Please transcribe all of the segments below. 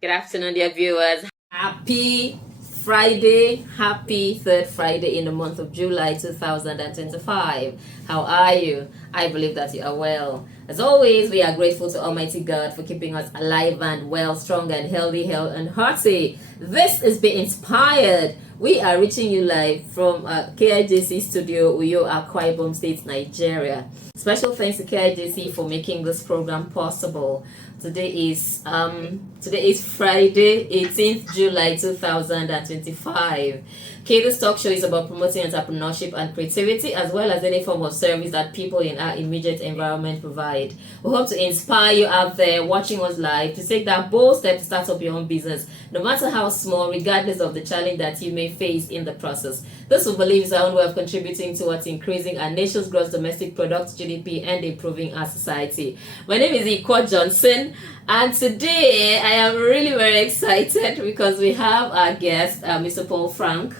Good afternoon, dear viewers. Happy Friday. Happy third Friday in the month of July 2025. How are you? I believe that you are well. As always, we are grateful to Almighty God for keeping us alive and well, strong and healthy, and hearty. This is Be Inspired. We are reaching you live from KIJC Studio, Uyo, Akwa Ibom State, Nigeria. Special thanks to KIJC for making this program possible. Today is Friday, 18th July 2025. This talk show is about promoting entrepreneurship and creativity, as well as any form of service that people in our immediate environment provide. We hope to inspire you out there watching us live to take that bold step to start up your own business, no matter how small, regardless of the challenge that you may face in the process. This, we believe, is our own way of contributing towards increasing our nation's gross domestic product, GDP, and improving our society. My name is Iquo Johnson, and today I am really very excited because we have our guest, Mr. Paul Frank,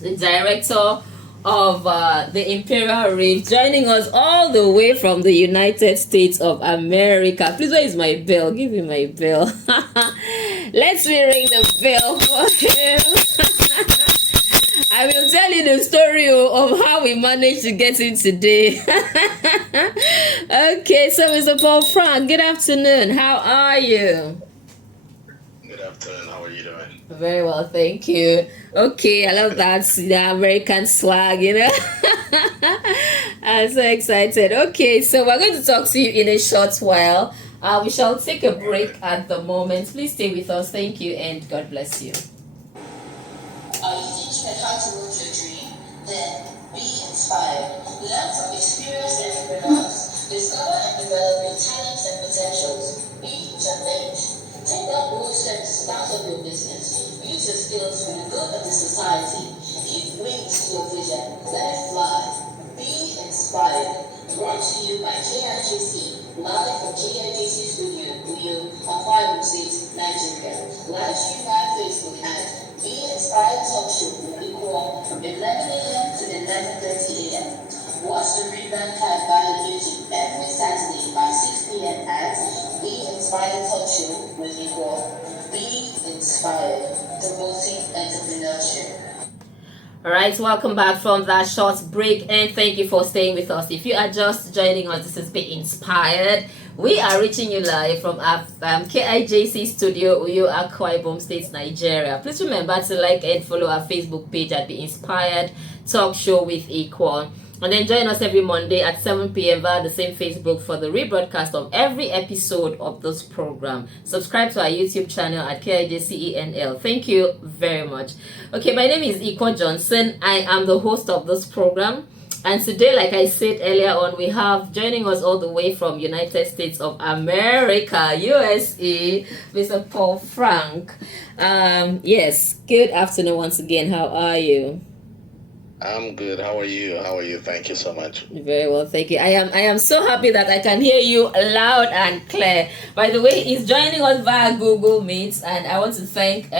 the director of the Imperial Rift, joining us all the way from the United States of America. Please, where is my bell? Give me my bell. Let's ring the bell for him. I will tell you the story of how we managed to get in today. Okay, so Mr. Paul Frank, good afternoon. How are you? Good afternoon. How are you doing? Very well, thank you. Okay, I love that, the American swag, I'm so excited. Okay, so we're going to talk to you in a short while. We shall take a break at the moment. Please stay with us. Thank you, and God bless you. Are you thinking of how to reach your dream? Then be inspired. Learn from experienced entrepreneurs. Discover and develop your talents and potentials. Be challenged. Take that bold step to start up your business. Use your skills for the good of the society. Give wings to your vision. Let it fly. Be inspired. Brought to you by KIJC. Live from KIJC Studio, Uyo, Akwa Ibom State, Nigeria. Live stream via Facebook at Be Inspired Talk Show with Iquo from 11 a.m. to 11:30 a.m. Watch the rerun live via YouTube every Saturday by 6 p.m. at Be Inspired Talk Show with Iquo. Be inspired, promoting entrepreneurship. All right, welcome back from that short break, and thank you for staying with us. If you are just joining us, this is Be Inspired. We are reaching you live from our KIJC Studio, Uyo, Akwa Ibom State, Nigeria. Please remember to like and follow our Facebook page at Be Inspired Talk Show with Iquo. And then join us every Monday at 7 p.m. via the same Facebook for the rebroadcast of every episode of this program. Subscribe to our YouTube channel at KIJCENL. Thank you very much. Okay, my name is Iquo Johnson. I am the host of this program. And today, like I said earlier on, we have joining us all the way from United States of America, USA, Mr. Paul Frank. Yes, good afternoon once again. How are you? I'm good. How are you? How are you? Thank you so much. Very well, thank you. I am so happy that I can hear you loud and clear. By the way, he's joining us via Google Meet, and I want to thank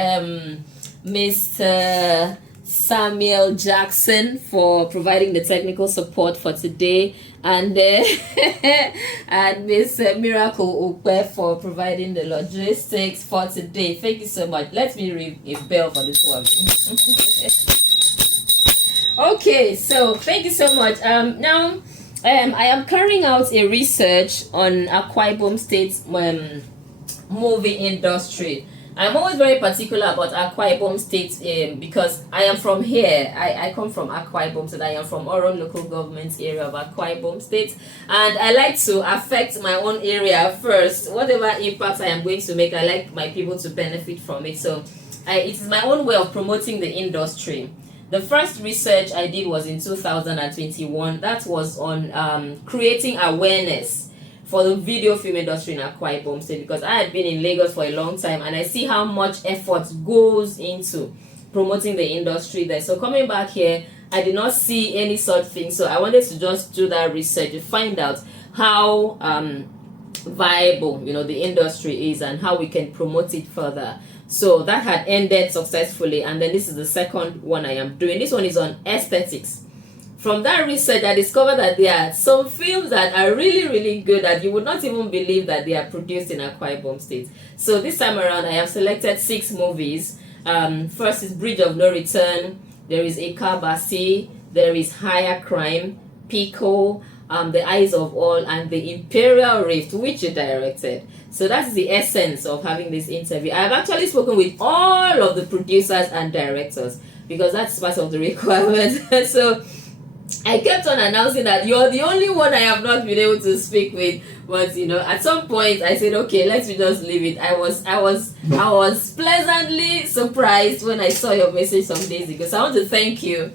Mr. Samuel Jackson for providing the technical support for today, and and Miss Miracle Ukwe for providing the logistics for today. Thank you so much. Let me ring a bell for the two of you. Okay, so thank you so much. Now, I am carrying out a research on Akwa Ibom State's movie industry. I'm always very particular about Akwa Ibom State because I am from here. I come from Akwa Ibom State. I am from Oron local government area of Akwa Ibom State, and I like to affect my own area first. Whatever impact I am going to make, I like my people to benefit from it. So, it is my own way of promoting the industry. The first research I did was in 2021. That was on creating awareness for the video film industry in Akwa Ibom State, because I had been in Lagos for a long time and I see how much effort goes into promoting the industry there. So coming back here, I did not see any such thing. So I wanted to just do that research to find out how viable the industry is and how we can promote it further. So that had ended successfully, and then this is the second one I am doing. This one is on aesthetics from that research, I discovered that there are some films that are really, really good that you would not even believe that they are produced in Akwa Ibom State. So this time around, I have selected 6 movies. First is Bridge of No Return. There is Ekabasi. There is Higher Crime, Pico, The Eyes of All, and The Imperial Rift, which you directed. So that's the essence of having this interview. I have actually spoken with all of the producers and directors because that's part of the requirement. So I kept on announcing that you're the only one I have not been able to speak with. But at some point I said, okay, let me just leave it. I was pleasantly surprised when I saw your message some days ago. So I want to thank you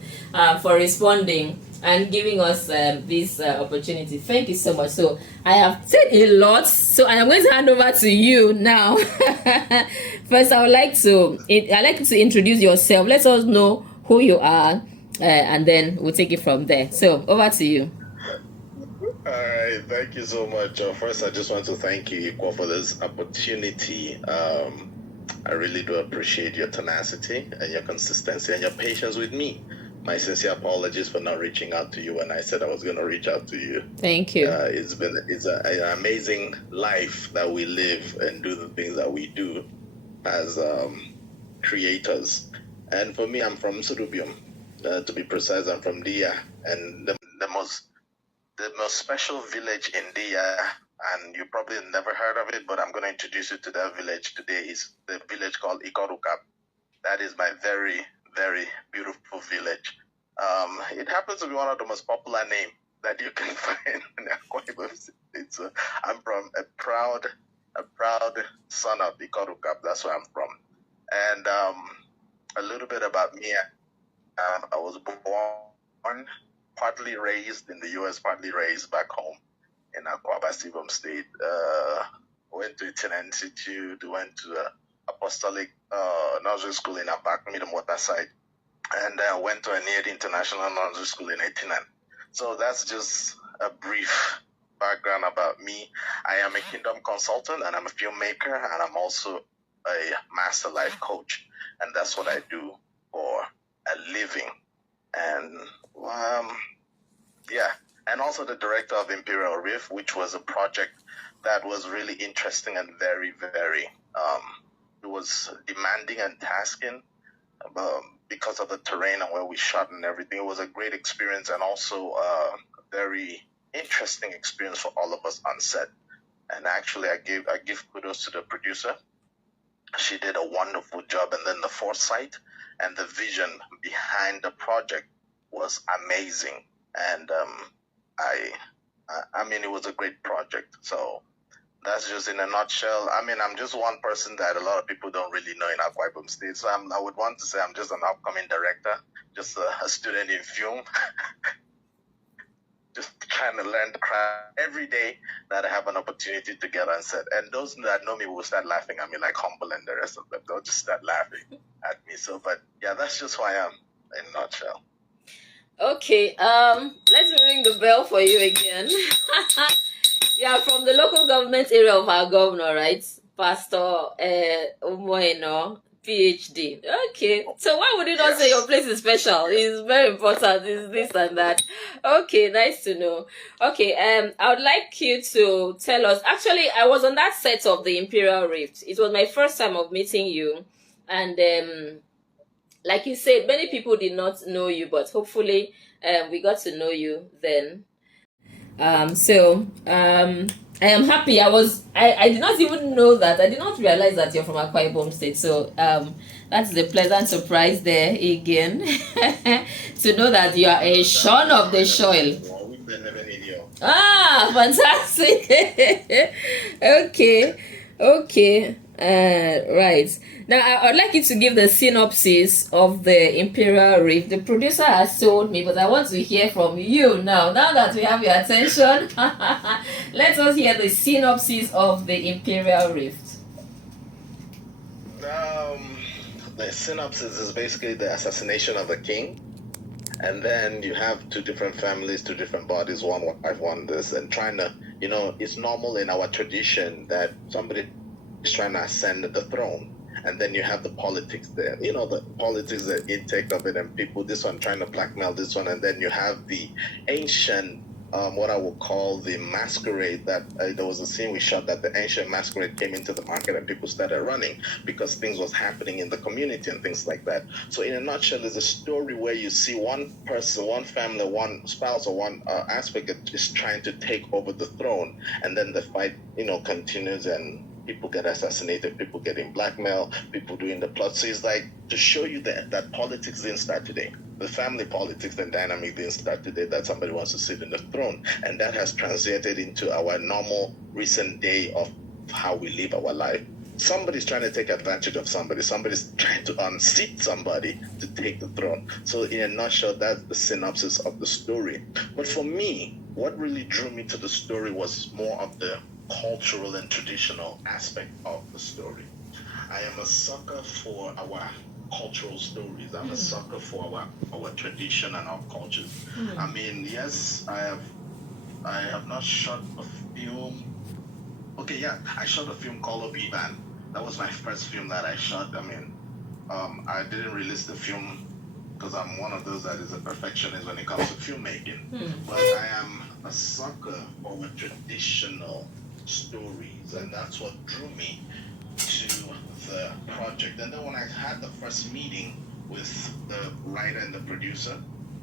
for responding and giving us this opportunity. Thank you so much. So I have said a lot, so I am going to hand over to you now. First, I'd like you to introduce yourself. Let us know who you are, and then we'll take it from there. So over to you. All right, thank you so much. First, I just want to thank you, Iquo, for this opportunity. I really do appreciate your tenacity and your consistency and your patience with me. My sincere apologies for not reaching out to you when I said I was going to reach out to you. Thank you. It's an amazing life that we live and do the things that we do as creators. And for me, I'm from Surubium. To be precise, I'm from Dia, and the most special village in Dia, and you probably never heard of it, but I'm going to introduce you to that village today, is the village called Iquo. That is my very, very beautiful village. It happens to be one of the most popular names that you can find in Akwa Ibom State. I'm from a proud son of Iquo. That's where I'm from. And a little bit about me. I was born, partly raised in the U.S., partly raised back home in Akwa Ibom State. Went to Itinan Institute, went to the Apostolic Nursery School in Abak, Midam Waterside, and went to a near International Nursery School in Itinan. So that's just a brief background about me. I am a Kingdom consultant, and I'm a filmmaker, and I'm also a master life coach, and that's what I do for a living. And and also the director of Imperial Rift, which was a project that was really interesting and very, very it was demanding and tasking because of the terrain and where we shot and everything. It was a great experience and also a very interesting experience for all of us on set. And actually, I give kudos to the producer. She did a wonderful job, and then the foresight and the vision behind the project was amazing. And I mean, it was a great project. So that's just in a nutshell. I mean, I'm just one person that a lot of people don't really know in Akwa Ibom State. So I would want to say I'm just an upcoming director, just a student in film, just trying to learn the craft every day that I have an opportunity to get on set. And those that know me will start laughing at me, like Humble and the rest of them. They'll just start laughing at me. So, but yeah, that's just who I am in a nutshell. Okay, let me ring the bell for you again. Yeah, from the local government area of our governor, right? Pastor Omoeno, PhD. Okay, so why would you not say your place is special? It's very important. It's this and that. Okay, nice to know. Okay, I would like you to tell us. Actually, I was on that set of the Imperial Rift. It was my first time of meeting you, and like you said, many people did not know you, but hopefully, we got to know you then. I am happy. I did not even know that. I did not realize that you're from Akwa Ibom State. So that's the pleasant surprise there again. To know that you are a son of the soil. Ah, fantastic. Okay. Right. Now, I'd like you to give the synopsis of the Imperial Rift. The producer has told me, but I want to hear from you now. Now that we have your attention, let us hear the synopsis of the Imperial Rift. The synopsis is basically the assassination of a king. And then you have two different families, two different bodies, one wife, one this, and trying to, it's normal in our tradition that somebody is trying to ascend the throne. And then you have the politics there, the politics, the intake of it, and people, this one trying to blackmail this one. And then you have the ancient, what I would call the masquerade, that there was a scene we shot that the ancient masquerade came into the market and people started running because things was happening in the community and things like that. So in a nutshell, there's a story where you see one person, one family, one spouse, or one aspect that is trying to take over the throne, and then the fight, continues, and people get assassinated, people getting blackmailed, people doing the plot. So it's like to show you that politics didn't start today. The family politics and dynamic didn't start today, that somebody wants to sit in the throne. And that has translated into our normal recent day of how we live our life. Somebody's trying to take advantage of somebody. Somebody's trying to unseat somebody to take the throne. So in a nutshell, that's the synopsis of the story. But for me, what really drew me to the story was more of the cultural and traditional aspect of the story. I am a sucker for our cultural stories. I'm a sucker for our tradition and our cultures. I mean, yes, I have not shot a film. Okay, yeah, I shot a film called Obi-Wan. That was my first film that I shot. I mean, I didn't release the film because I'm one of those that is a perfectionist when it comes to filmmaking. But I am a sucker for traditional stories, and that's what drew me to the project. And then when I had the first meeting with the writer and the producer,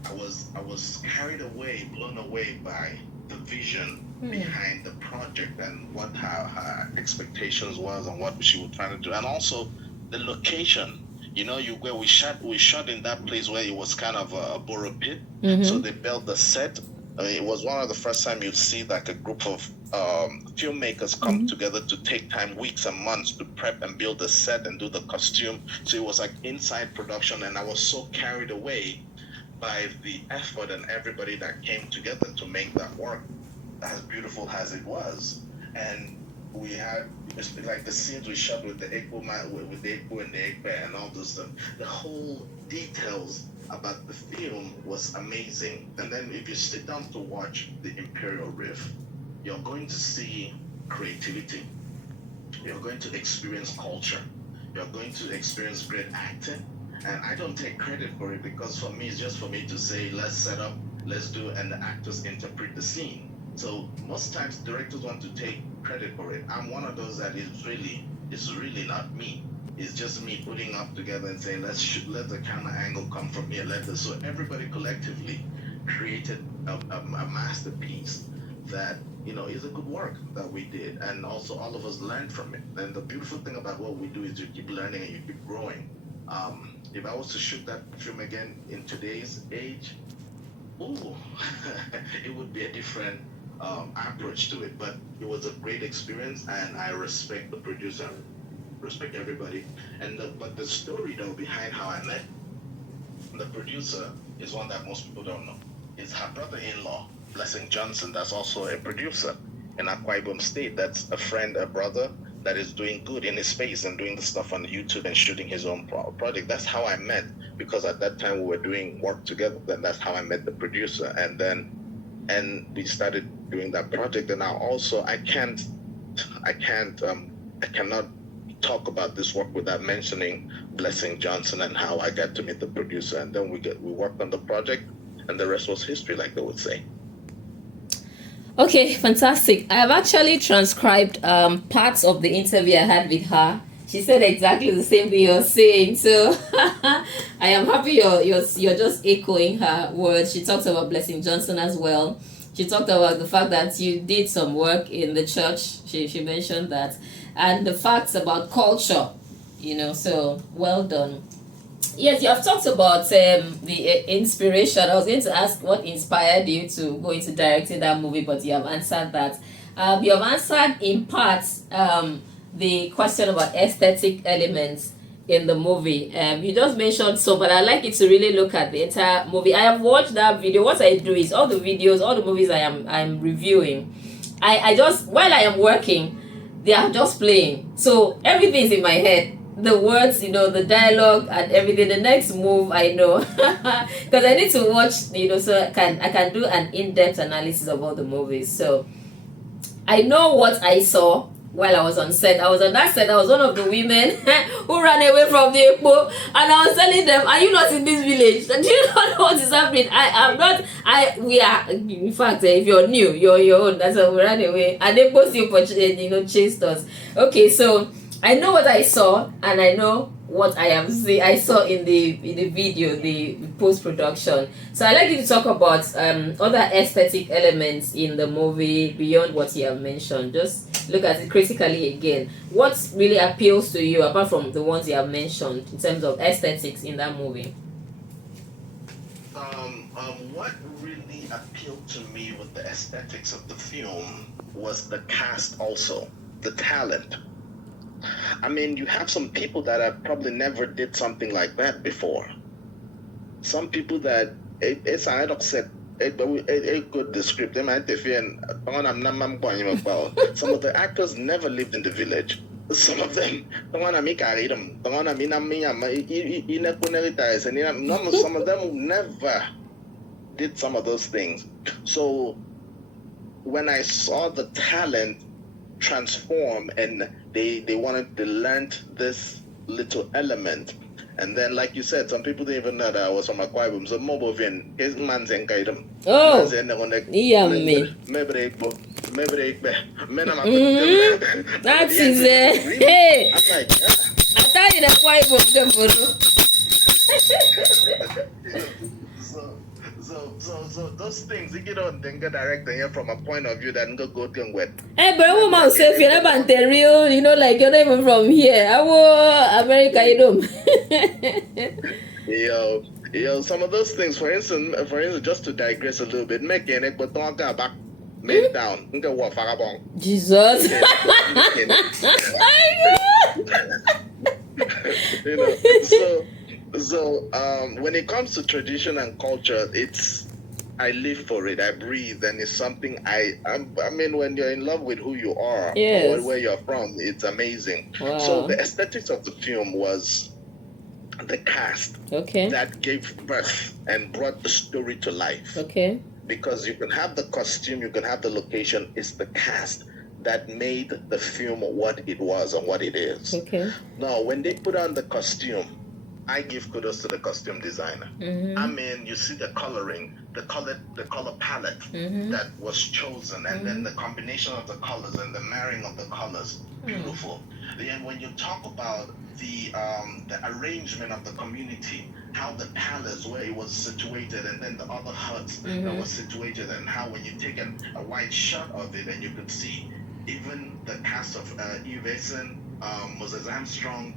I was carried away, blown away by the vision behind the project and what her expectations was and what she was trying to do, and also the location. Where we shot in that place where it was kind of a borrow pit. So they built the set. It was one of the first time you'd see like a group of filmmakers come together to take time, weeks and months, to prep and build the set and do the costume. So it was like inside production, and I was so carried away by the effort and everybody that came together to make that work as beautiful as it was. And we had like the scenes we shot with the Iquo with the Iquo and the Iquo and all those stuff. The whole details about the film was amazing. And then if you sit down to watch the Imperial Rift, you're going to see creativity. You're going to experience culture. You're going to experience great acting. And I don't take credit for it, because for me, it's just for me to say, let's set up, let's do, and the actors interpret the scene. So most times directors want to take credit for it. I'm one of those that it's really not me. It's just me putting up together and saying, let the camera angle come from here. So everybody collectively created a masterpiece that, is a good work that we did. And also all of us learned from it. And the beautiful thing about what we do is you keep learning and you keep growing. If I was to shoot that film again in today's age, it would be a different approach to it. But it was a great experience, and I respect the producer, respect everybody. But the story though behind how I met the producer is one that most people don't know. It's her brother-in-law, Blessing Johnson, that's also a producer in Iquo State. That's a friend, a brother that is doing good in his space and doing the stuff on YouTube and shooting his own project. That's how I met, because at that time we were doing work together, and that's how I met the producer. And we started doing that project. And now also I cannot talk about this work without mentioning Blessing Johnson and how I got to meet the producer. And then we worked on the project, and the rest was history, like they would say. Okay, fantastic. I have actually transcribed parts of the interview I had with her. She said exactly the same thing you're saying. So I am happy you're just echoing her words. She talked about Blessing Johnson as well. She talked about the fact that you did some work in the church. She mentioned that. And the facts about culture, so well done. Yes, you have talked about the inspiration. I was going to ask what inspired you to go into directing that movie, but you have answered that. You have answered in part the question about aesthetic elements in the movie. You just mentioned some, but I'd like you to really look at the entire movie. I have watched that video. What I do is all the movies I'm reviewing, I just, while I am working, they are just playing. So everything's in my head. The words, the dialogue and everything. The next move I know, because I need to watch, so I can do an in-depth analysis of all the movies. So I know what I saw while I was on set. I was on that set. I was one of the women who ran away from the Iquo, and I was telling them, "Are you not in this village? Do you not know what is happening? I am not. We are. In fact, if you're new, you're your own. That's why we ran away, and they both still, chased us. Okay, so I know what I saw, and I know what I saw in the video, the post production. So I'd like you to talk about other aesthetic elements in the movie beyond what you have mentioned. Just look at it critically again. What really appeals to you apart from the ones you have mentioned in terms of aesthetics in that movie? What really appealed to me with the aesthetics of the film was the cast, also the talent. I mean, you have some people that have probably never did something like that before. Some people that it's I don't say a good description. Some of the actors never lived in the village. Some of them, some of them never did some of those things. So when I saw the talent transform and they wanted to learn this little element, and then like you said, some people didn't even know that I was from Iquo. So Mobovian is man's and kaidam. Oh, yeah, me. That is hey. I'm like, I thought you the quiet book them for So those things, you don't think director from a point of view that go to with. Hey, but I want say if you're not Ontario, like you're not even from here. I will America, you know. Yo, some of those things, for instance, just to digress a little bit, making it, but don't go back, made down, go walk vagabond. Jesus. So when it comes to tradition and culture, I live for it. I breathe, and it's something I mean, when you're in love with who you are, yes, or where you're from, it's amazing. Wow. So the aesthetics of the film was the cast that gave birth and brought the story to life. Okay. Because you can have the costume, you can have the location. It's the cast that made the film what it was and what it is. Okay. Now, when they put on the costume, I give kudos to the costume designer. Mm-hmm. I mean, you see the coloring, the color palette that was chosen, and then the combination of the colors and the marrying of the colors, beautiful. Then when you talk about the arrangement of the community, how the palace where it was situated, and then the other huts that was situated, and how when you take a wide shot of it, and you could see even the cast of Yveson, Moses Armstrong,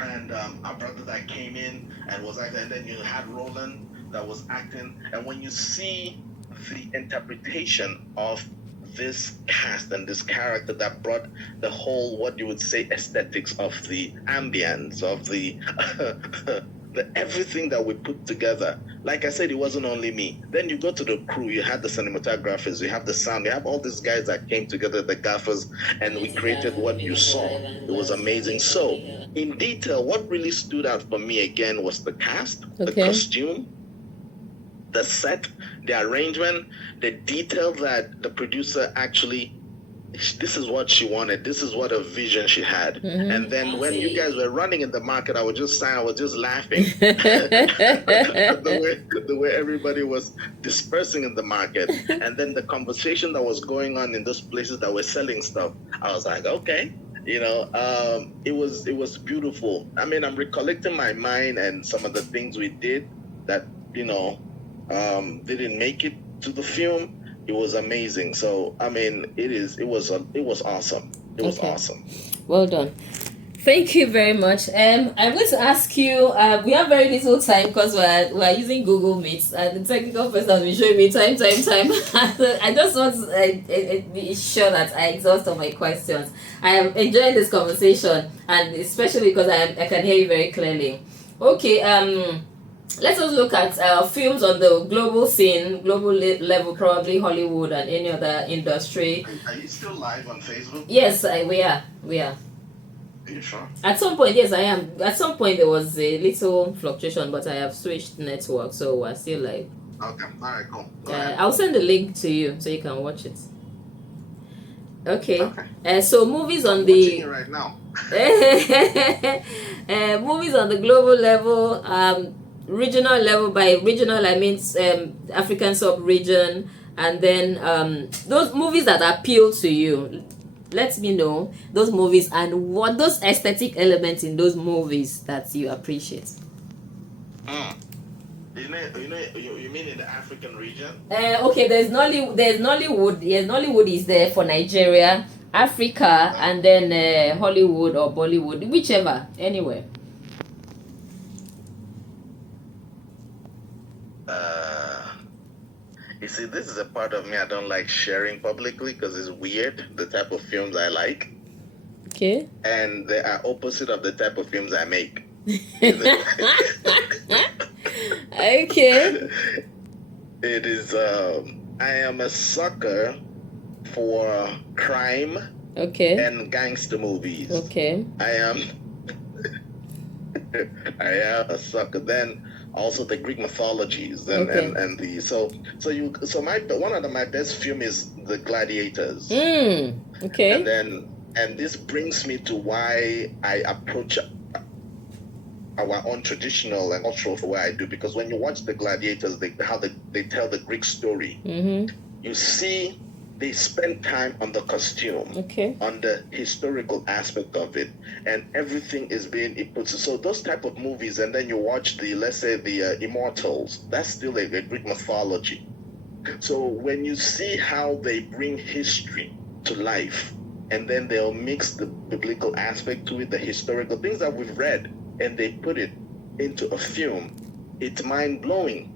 and our brother that came in and was acting, and then you had Roland that was acting, and when you see the interpretation of this cast and this character that brought the whole, what you would say, aesthetics of the ambience of the everything that we put together. Like I said, it wasn't only me. Then you go to the crew, you had the cinematographers, you have the sound, you have all these guys that came together, the gaffers, and we created what you saw. It was amazing. So in detail, what really stood out for me again was the cast, the costume, the set, the arrangement, the detail that the producer actually, this is what she wanted, this is what a vision she had. And then when you guys were running in the market, I was just laughing. the way everybody was dispersing in the market, and then the conversation that was going on in those places that were selling stuff, I was like, okay. It was beautiful. I mean, I'm recollecting my mind and some of the things we did that didn't make it to the film. It was amazing. So I mean, it was awesome. It was awesome. Well done. Thank you very much. I'm going to ask you. We have very little time because we're using Google Meet. The technical person has been showing me time. I just want to be sure that I exhaust all my questions. I am enjoying this conversation, and especially because I can hear you very clearly. Okay. Let us look at films on the global scene, global level, probably Hollywood and any other industry. Are you still live on Facebook? Yes, we are. Are you sure? At some point, yes, I am. At some point, there was a little fluctuation, but I have switched network, so we're still live. Okay, all right, cool. I'll send the link to you so you can watch it. Okay. So movies on I'm watching the it right now. movies on the global level, regional level. By regional, I mean African sub-region, and then those movies that appeal to you. Let me know those movies and what those aesthetic elements in those movies that you appreciate. Mm. You mean in the African region? Okay, there's Nollywood. Yes, Nollywood is there for Nigeria, Africa, and then Hollywood or Bollywood, whichever, anywhere. You see, this is a part of me I don't like sharing publicly because it's weird, the type of films I like. Okay. And they are opposite of the type of films I make. Okay. It is, I am a sucker for crime Okay. and gangster movies. Okay. I am a sucker. Then also the Greek mythologies and Okay. and the so one of my best film is The Gladiators. Okay. And this brings me to why I approach our own traditional and cultural way I do, because when you watch The Gladiators, they tell the Greek story. You see they spend time on the costume, Okay. on the historical aspect of it, and everything is being put. So those type of movies, and then you watch let's say the Immortals. That's still a Greek mythology. So when you see how they bring history to life, and then they'll mix the biblical aspect to it, the historical things that we've read, and they put it into a film, it's mind blowing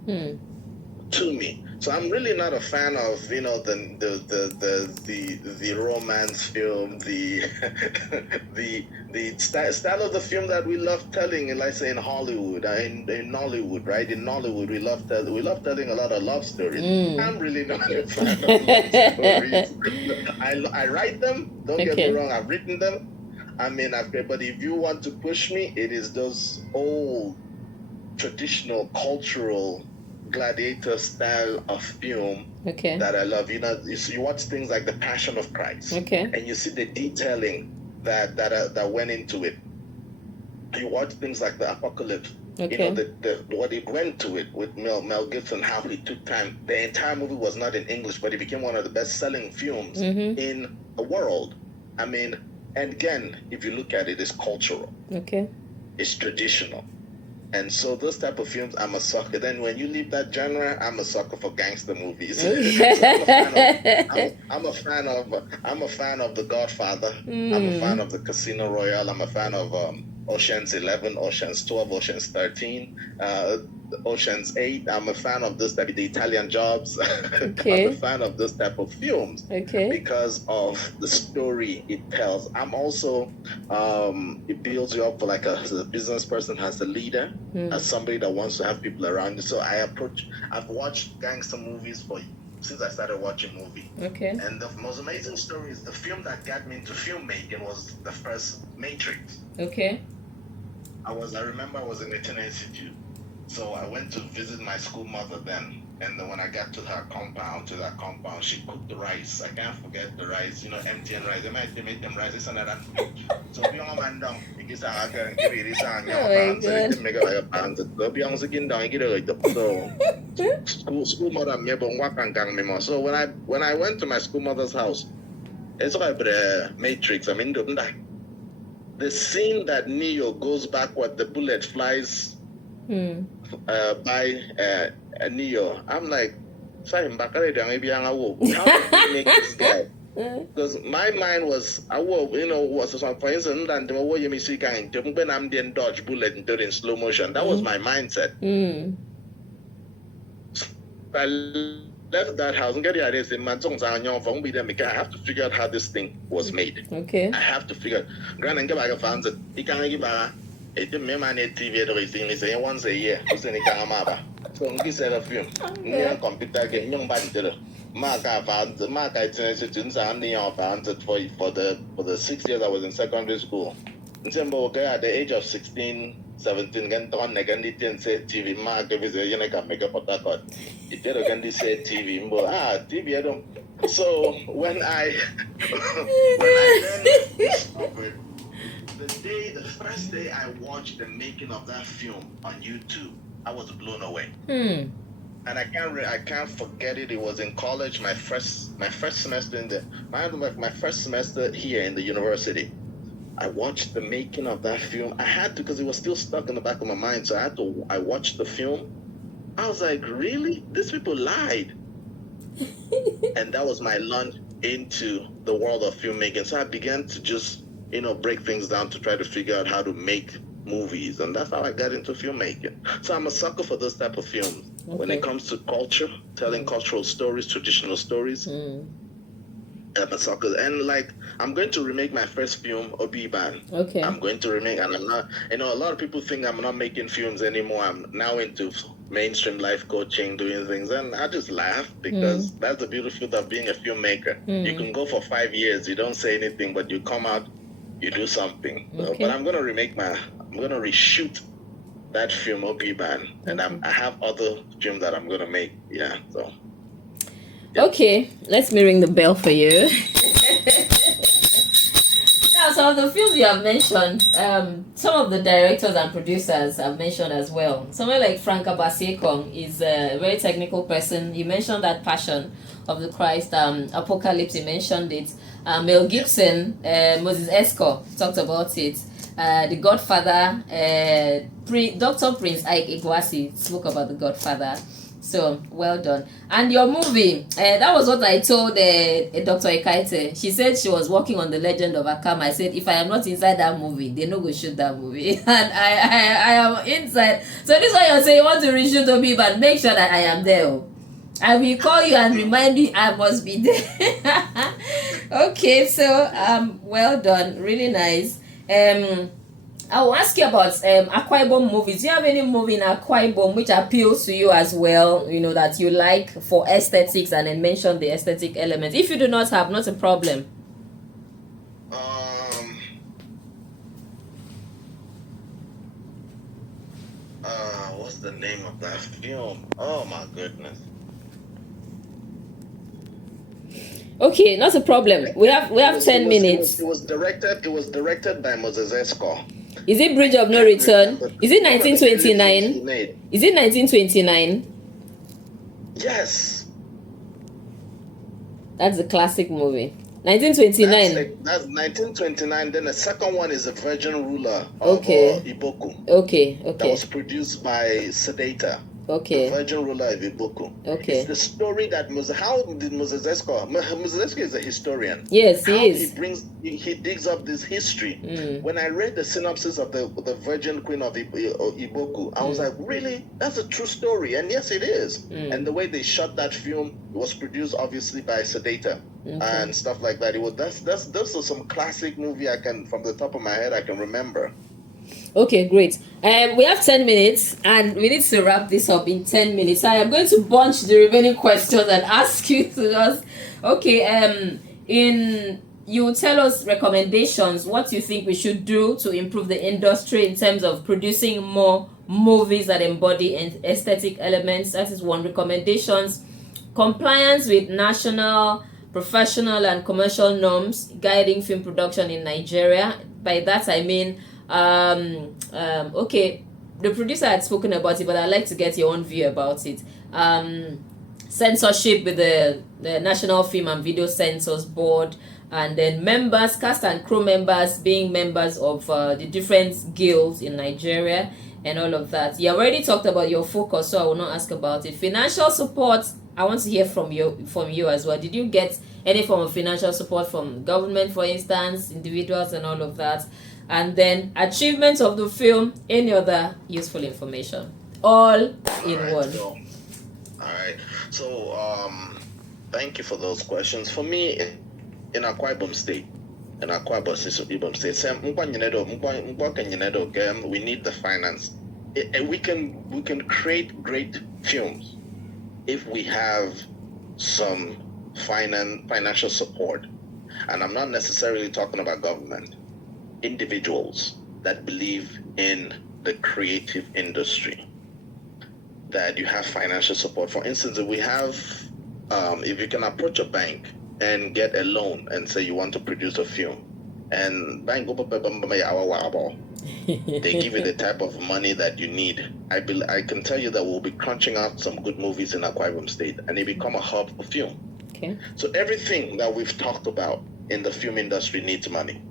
to me. So I'm really not a fan of the romance film, the the style of the film that we love telling, like say in Hollywood, in Nollywood, right? In Nollywood, we love telling a lot of love stories. I'm really not a fan of love stories. I write them. Don't get me wrong. I've written them. I mean, but if you want to push me, it is those old traditional cultural gladiator style of film that I love. You watch things like The Passion of Christ, and you see the detailing that went into it. You watch things like The Apocalypse. What it went to it with Mel Gibson, how he took time. The entire movie was not in English, but it became one of the best-selling films in the world. I mean, and again, if you look at it, it's cultural. It's traditional. And so those type of films, I'm a sucker. Then when you leave that genre, I'm a sucker for gangster movies. So I'm a fan of The Godfather. I'm a fan of the Casino Royale. I'm a fan of Ocean's 11, Ocean's 12, Ocean's 13, Ocean's 8. I'm a fan of the Italian Jobs. I'm a fan of this type of films because of the story it tells. I'm also, it builds you up for as a business person, as a leader, as somebody that wants to have people around you. So I've watched gangster movies since I started watching movies. And the most amazing story is the film that got me into filmmaking was the first Matrix. I remember I was in a Teen Institute. So I went to visit my school mother then. And then when I got to that compound, she cooked the rice. I can't forget the rice, empty and rice. They might make them rice. It's another. So be on man down. Because I can give it this on your pound. So they can make it like a pound. So be on skin down. Get it like so school mother me but walk and gang me more. So when I went to my school mother's house, it's like the Matrix. I mean the scene that Neo goes backward, the bullet flies by Neo. I'm like, how did they make this guy? Because my mind was, for instance, I'm dodge bullet and do it in slow motion. That was my mindset. I left that house and get the idea. I have to figure out how this thing was made. I have to figure out. Grand and get back a fan that he can't give a TV once a year. So this a film. Computer game, young body did it. Mark I found students and for the 6 years I was in secondary school. At the age of 16, 17, TV mark can make up that. It did again this TV. TV I don't. So when I When I then discovered the first day I watched the making of that film on YouTube, I was blown away. And I can't forget it. It was in college, my first semester my first semester here in the university. I watched the making of that film. I had to, because it was still stuck in the back of my mind. So I watched the film. I was like, really? These people lied. And that was my launch into the world of filmmaking. So I began to just, break things down to try to figure out how to make movies. And that's how I got into filmmaking. So I'm a sucker for those type of films. Okay. When it comes to culture, telling cultural stories, traditional stories, I'm a sucker. And I'm going to remake my first film, Obi-Ban. Okay. I'm going to remake, and I'm not, a lot of people think I'm not making films anymore. I'm now into mainstream life coaching, doing things. And I just laugh because that's the beautiful thing of being a filmmaker. You can go for 5 years, you don't say anything, but you come out, you do something. Okay. But I'm going to reshoot that film, Obi-Ban. And I have other films that I'm going to make. Yeah, so. Yep. Okay, let me ring the bell for you. Now, some of the films you have mentioned, some of the directors and producers have mentioned as well. Someone like Frank Abasekong is a very technical person. You mentioned that Passion of the Christ, Apocalypse, you mentioned it. Mel Gibson, Moses Esco talked about it. The Godfather, Dr. Prince Ike Igwasi spoke about The Godfather. So, well done. And your movie, that was what I told Dr. Ekaite. She said she was working on The Legend of Akama. I said, if I am not inside that movie, they no go shoot that movie. And I am inside. So this is what you're saying, you want to reshoot Obi, but make sure that I am there. I will call you and remind you I must be there. Okay, so well done. Really nice. I will ask you about Akwa Ibom movies. Do you have any movie in Akwa Ibom which appeals to you as well, that you like for aesthetics, and then mention the aesthetic elements? If you do not have, not a problem. What's the name of that film? Oh my goodness. Okay, not a problem. We have 10 minutes. It was directed by Moses Esco. Is it Bridge of No Return? Is it 1929? Is it 1929? Yes. That's a classic movie. 1929. That's 1929. Then the second one is The Virgin Ruler of Iboku. Okay. That was produced by Sedata. Okay. The Virgin Ruler of Iboku. Okay. It's the story that how did Moses Esco? Moses Esco is a historian. Yes, he is. He digs up this history. When I read the synopsis of the Virgin Queen of Iboku, I was like, really? That's a true story, and yes, it is. And the way they shot that film was produced obviously by Sedata. And stuff like that. Those are some classic movie from the top of my head I can remember. Okay, great. We have 10 minutes and we need to wrap this up in 10 minutes. I am going to bunch the remaining questions and ask you to just you tell us recommendations, what you think we should do to improve the industry in terms of producing more movies that embody aesthetic elements. That is one. Recommendations: compliance with national, professional and commercial norms guiding film production in Nigeria. By that I mean, okay, the producer had spoken about it, but I'd like to get your own view about it. Censorship with the National Film and Video Censors Board, and then members, cast and crew members being members of the different guilds in Nigeria and all of that. You already talked about your focus, so I will not ask about it. Financial support, I want to hear from you as well. Did you get any form of financial support from government, for instance, individuals and all of that? And then achievements of the film, any other useful information, all in one. All right. So thank you for those questions. For me, in Akwa Ibom State, we need the finance. And we can create great films if we have some financial support. And I'm not necessarily talking about government. Individuals that believe in the creative industry, that you have financial support. For instance, if we have, if you can approach a bank and get a loan and say you want to produce a film. And they give you the type of money that you need. I can tell you that we'll be crunching out some good movies in Akwa Ibom State, and they become a hub for film. Okay. So everything that we've talked about in the film industry needs money.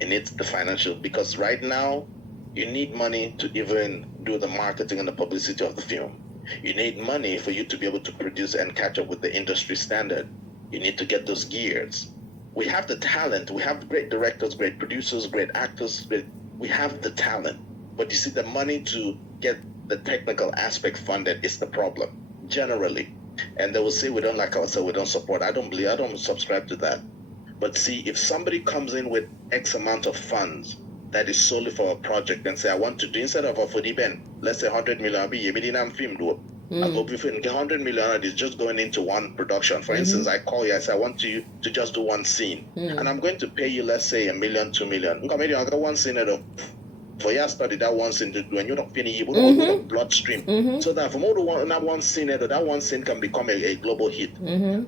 It needs the financial, because right now you need money to even do the marketing and the publicity of the film. You need money for you to be able to produce and catch up with the industry standard. You need to get those gears. We have the talent. We have great directors, great producers, great actors. We have the talent. But you see, the money to get the technical aspect funded is the problem, generally. And they will say we don't like ourselves, we don't support. I don't subscribe to that. But see, if somebody comes in with X amount of funds that is solely for a project and say, I want to do, instead of a Fodiben, let's say 100 million, I'll be a film do. I'll go before 100 million is just going into one production. For instance, I call you, I say, I want you to just do one scene. And I'm going to pay you, let's say, $1 million, $2 million. Maybe I'll get one scene at a for your study that one scene to do, and you don't finish it, bloodstream. So that for more than one scene, that one scene can become a global hit.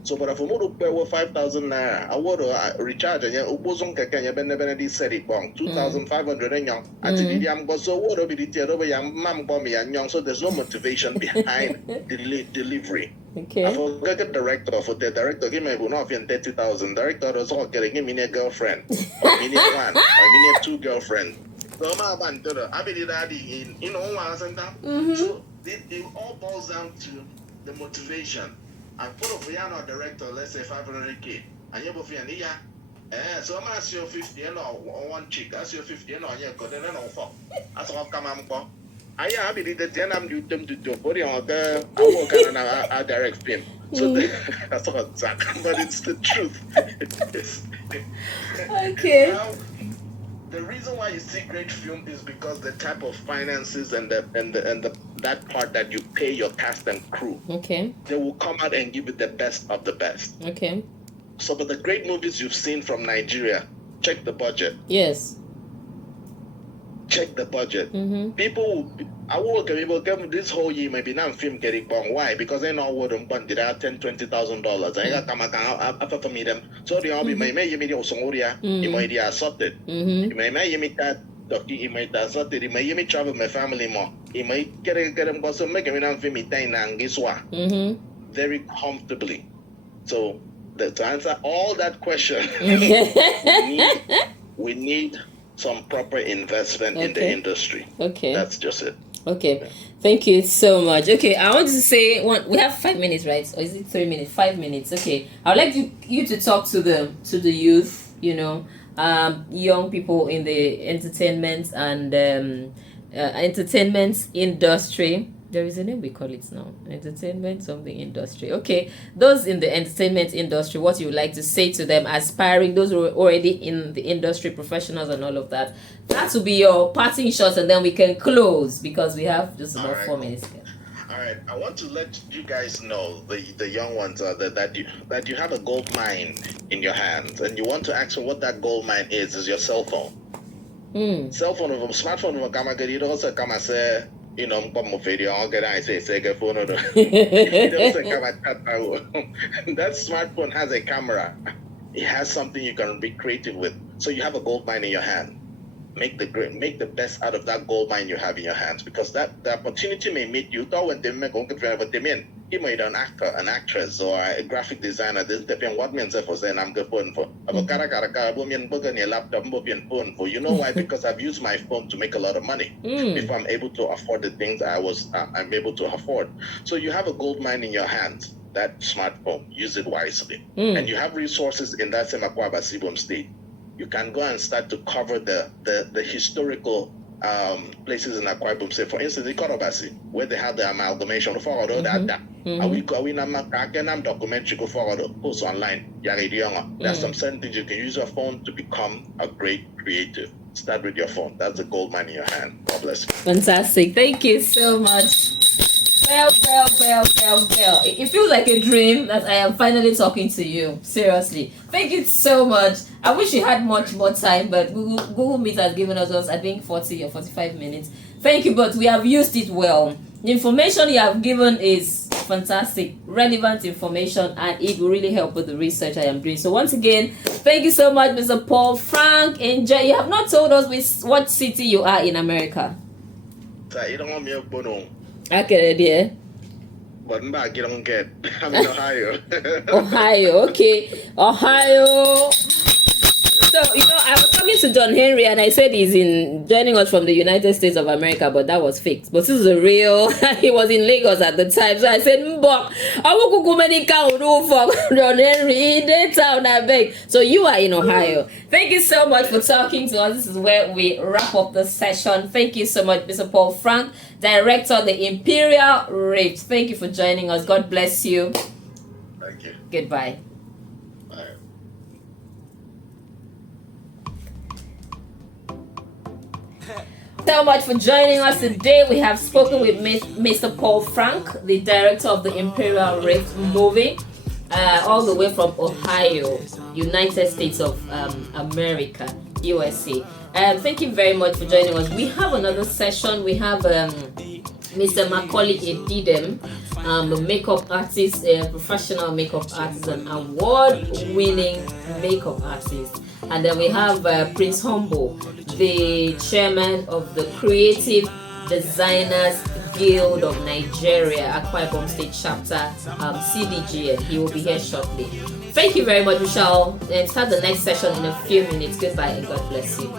So, but for more to pay 5,000 naira, I would recharge and you Ubozum Kakanya Benedi said it bong 2,500 and young. I tell you, I'm so what will be the over young mam bomby and young, so there's no motivation behind delivery. Okay. I forgot the director for the director give me not 30,000. Director was all getting give me a girlfriend, or me one, or me two girlfriends. So it all boils down to the motivation. I put a piano director, let's say 500K, and you're both so I'm asking you 50 and one chick, ask you 50 and on your code and on fuck. That's all come on. I believe that then I'm doing them to do body on the I work on a direct film. So that's not exact, but it's the truth. Okay. The reason why you see great film is because the type of finances and the that part that you pay your cast and crew. Okay. They will come out and give you the best of the best. Okay. So, but the great movies you've seen from Nigeria, check the budget. Yes. Check the budget. People, I work people this whole year maybe not film getting bong. Why? Because they know what them bond did $10,000-$20,000. I got come after me them. So they all be may you media songoria, you might be assaulted. You may meet that doctor, you might assaulted, you may travel my family more. You might get them go so make me not film me time and giswa. Very comfortably. So to answer all that question, we need some proper investment in the industry. Okay. That's just it. Okay. Yeah. Thank you so much. Okay, I want to say we have 5 minutes, right? Or is it 3 minutes? 5 minutes. Okay. I would like you to talk to the youth, young people in the entertainment and entertainment industry. There is a name we call it now. Entertainment something industry. Okay. Those in the entertainment industry, what you would like to say to them, aspiring, those who are already in the industry, professionals and all of that. That will be your parting shots, and then we can close because we have just about 4 minutes here. All right. I want to let you guys know, the young ones, that you have a gold mine in your hands, and you want to ask what that gold mine is your cell phone. Cell phone of a smartphone of a camera, you don't also come and say, video, I'll get I say phone or that smartphone has a camera. It has something you can be creative with. So you have a gold mine in your hand. Make the best out of that gold mine you have in your hands, because the opportunity may meet you. He might an actor, an actress, or a graphic designer. This depends what means for saying I'm good phone for. You know why? Because I've used my phone to make a lot of money. If I'm able to afford the things I'm able to afford. So you have a gold mine in your hands. That smartphone, use it wisely. And you have resources in that same Akwa Ibom State. You can go and start to cover the historical places in Akwa Ibom State. For instance, the Korobasi, where they have the amalgamation of all that. We documentary go forward, post online. There's some certain things you can use your phone to become a great creative. Start with your phone. That's the gold mine in your hand. God bless you. Fantastic. Thank you so much. Well. It feels like a dream that I am finally talking to you. Seriously. Thank you so much. I wish you had much more time, but Google Meet has given us, I think, 40 or 45 minutes. Thank you, but we have used it well. The information you have given is fantastic, relevant information, and it will really help with the research I am doing. So once again, thank you so much, Mr. Paul Frank. Enjoy. You have not told us what city you are in America. You don't want me up, no. Okay, dear. But I'm back, you don't get. I'm in Ohio. Ohio, okay. Ohio. So, I was talking to John Henry and I said he's joining us from the United States of America, but that was fake. But this is a real, he was in Lagos at the time. So I said, Mbok, I will go many count for John Henry in the town, I beg. So you are in Ohio. Thank you so much for talking to us. This is where we wrap up the session. Thank you so much, Mr. Paul Frank, Director of the Imperial Rift. Thank you for joining us. God bless you. Thank you. Goodbye. So much for joining us today. We have spoken with Mr. Paul Frank, the director of the Imperial Rift movie, all the way from Ohio, United States of America, USA. Thank you very much for joining us. We have another session. We have Mr. Macaulay Edidem, a makeup artist, a professional makeup artist, an award-winning makeup artist. And then we have Prince Humble, the chairman of the Creative Designers Guild of Nigeria, Akwa Ibom State Chapter, CDGN. He will be here shortly. Thank you very much. We shall start the next session in a few minutes. Goodbye and God bless you.